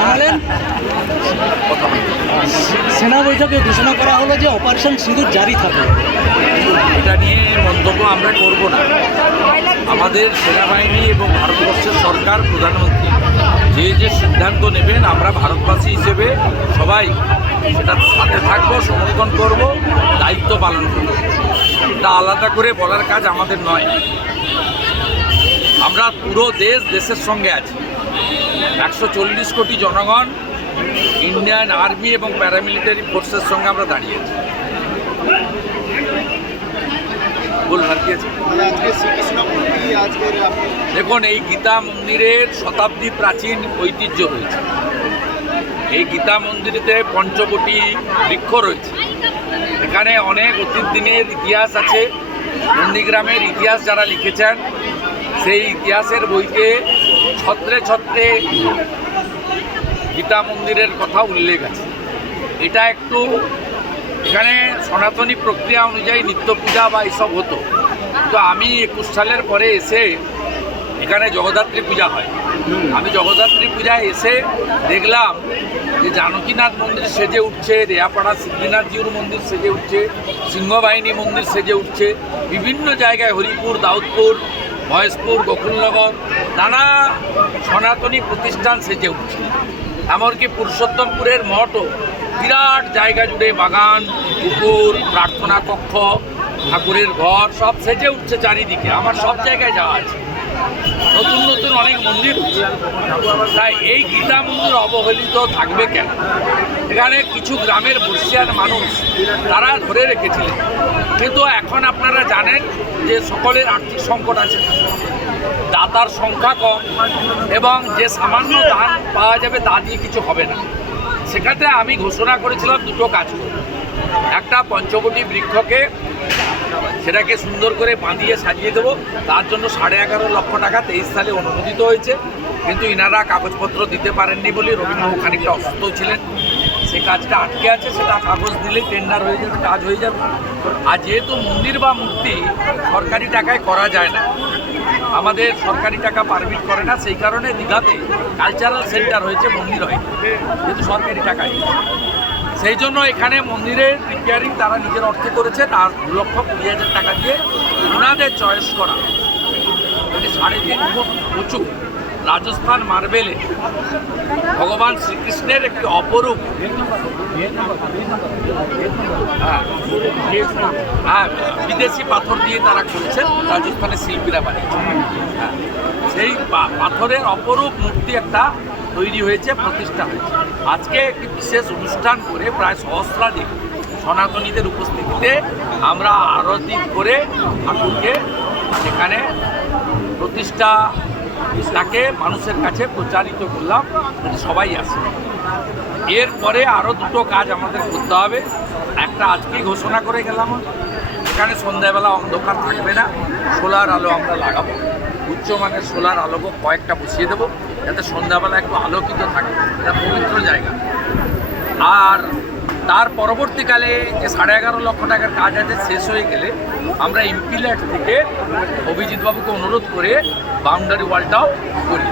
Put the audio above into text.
জানালেন। সেনা বৈঠকে ঘোষণা করা হলো যে অপারেশন সিঁদুর জারি থাকবে। এটা নিয়ে মন্তব্য আমরা করব না। আমাদের সেনাবাহিনী এবং ভারতবর্ষের সরকার, প্রধানমন্ত্রী, যে যে সিদ্ধান্ত নেবেন, আমরা ভারতবাসী হিসেবে সবাই সেটা সাথে থাকব, সমর্থন করব, দায়িত্ব পালন করব। এটা আলাদা করে বলার কাজ আমাদের নয়। আমরা পুরো দেশ দেশের সঙ্গে আছি। একশো চল্লিশ কোটি জনগণ, ইন্ডিয়ান আর্মি এবং প্যারামিলিটারি ফোর্সের সঙ্গে আমরা দাঁড়িয়ে আছি বলুন আর কি আছে? আজকে শ্রীকৃষ্ণমূর্তি আজকের আপনি দেখুন, এই গীতা মন্দিরের শতাব্দী প্রাচীন ঐতিহ্য রয়েছে। এই গীতা মন্দিরেতে পঞ্চবটি বৃক্ষ রয়েছে। এখানে অনেক অতীত দিনের ইতিহাস আছে। নন্দীগ্রামের ইতিহাস যারা লিখেছেন, সেই ইতিহাসের বইতে ছত্রে ছত্রে গীতা মন্দিরের কথা উল্লেখ আছে। এটা একটু এখানে সনাতনী প্রক্রিয়া অনুযায়ী নিত্য পূজা বা এইসব হতো। তো আমি একুশ সালের পরে এসে এখানে জগদ্ধাত্রী পূজা হয়। আমি জগদ্ধাত্রী পূজায় এসে দেখলাম যে জানকীনাথ মন্দির সেজে উঠছে রেয়াপাড়া সিদ্ধিনাথজিউর মন্দির সেজে উঠছে, সিংহবাহিনী মন্দির সেজে উঠছে, বিভিন্ন জায়গায় হরিপুর, দাউদপুর মহেশপুর, গোকুলনগর, নানা সনাতনী প্রতিষ্ঠান সেজে উঠছে। এমনকি পুরুষোত্তমপুরের মঠও বিরাট জায়গা জুড়ে বাগান, পুকুর, প্রার্থনা কক্ষ, ঠাকুরের ঘর সব সেজে উঠছে চারিদিকে। আমার সব জায়গায় যাওয়া আছে। নতুন নতুন অনেক মন্দির তাই এই গীতা মন্দির অবহেলিত থাকবে কেন? এখানে কিছু গ্রামের বর্ষিয়ান মানুষ তারা ধরে রেখেছিলেন। কিন্তু এখন আপনারা জানেন যে সকলের আর্থিক সংকট আছে। দাতার সংখ্যা কম এবং যে সামান্য দান পাওয়া যাবে তা দিয়ে কিছু হবে না। সেখানে আমি ঘোষণা করেছিলাম দুটো কাজ একটা পঞ্চবটি বৃক্ষকে সেটাকে সুন্দর করে বাঁধিয়ে সাজিয়ে দেবো। তার জন্য সাড়ে এগারো লক্ষ টাকা তেইশ সালে অনুমোদিত হয়েছে। কিন্তু ইনারা কাগজপত্র দিতে পারেননি বলে রবীন্দ্রবাবু খানিকটা অসুস্থ ছিলেন। সেই কাজটা আটকে আছে, সেটা কাগজ দিলেই টেন্ডার হয়ে যাবে, কাজ হয়ে যাবে। আর যেহেতু মন্দির বা মূর্তি সরকারি টাকায় করা যায় না, আমাদের সরকারি টাকা পারমিট করে না, সেই কারণে দীঘাতে কালচারাল সেন্টার হয়েছে, মন্দির হয় যেহেতু সরকারি টাকায়। সেই জন্য এখানে মন্দিরের রিপেয়ারিং তারা নিজের অর্থে করেছে তার দু লক্ষ কুড়ি হাজার টাকা দিয়ে ওনাদের চয়েস করা। এটি সাড়ে তিন ফুট উঁচু রাজস্থান মার্বেলে ভগবান শ্রীকৃষ্ণের একটি অপরূপ হ্যাঁ, হ্যাঁ বিদেশি পাথর দিয়ে তারা করেছেন রাজস্থানের শিল্পীরা বানিয়েছেন। হ্যাঁ সেই পাথরের অপরূপ মূর্তি একটা তৈরি হয়েছে, প্রতিষ্ঠা হয়েছে। আজকে একটি বিশেষ অনুষ্ঠান করে প্রায় সহস্রাধিক সনাতনীদের উপস্থিতিতে আমরা আরতি করে ঠাকুরকে সেখানে প্রতিষ্ঠা তাকে মানুষের কাছে প্রচারিত করলাম সবাই আসে। এরপরে আরও দুটো কাজ আমাদের করতে হবে। একটা আজকেই ঘোষণা করে গেলাম। এখানে সন্ধ্যাবেলা অন্ধকার থাকবে না, সোলার আলো আমরা লাগাবো। উচ্চমানের সোলার আলোকও কয়েকটা বসিয়ে দেবো। যাতে সন্ধ্যাবেলা একটু আলোকিত থাকে। এটা পবিত্র জায়গা। আর তার পরবর্তীকালে যে সাড়ে এগারো লক্ষ টাকার কাজ আছে, শেষ হয়ে গেলে আমরা ইম্পিল্যাট থেকে অভিজিৎবাবুকে অনুরোধ করে বাউন্ডারি ওয়ালটাও করি।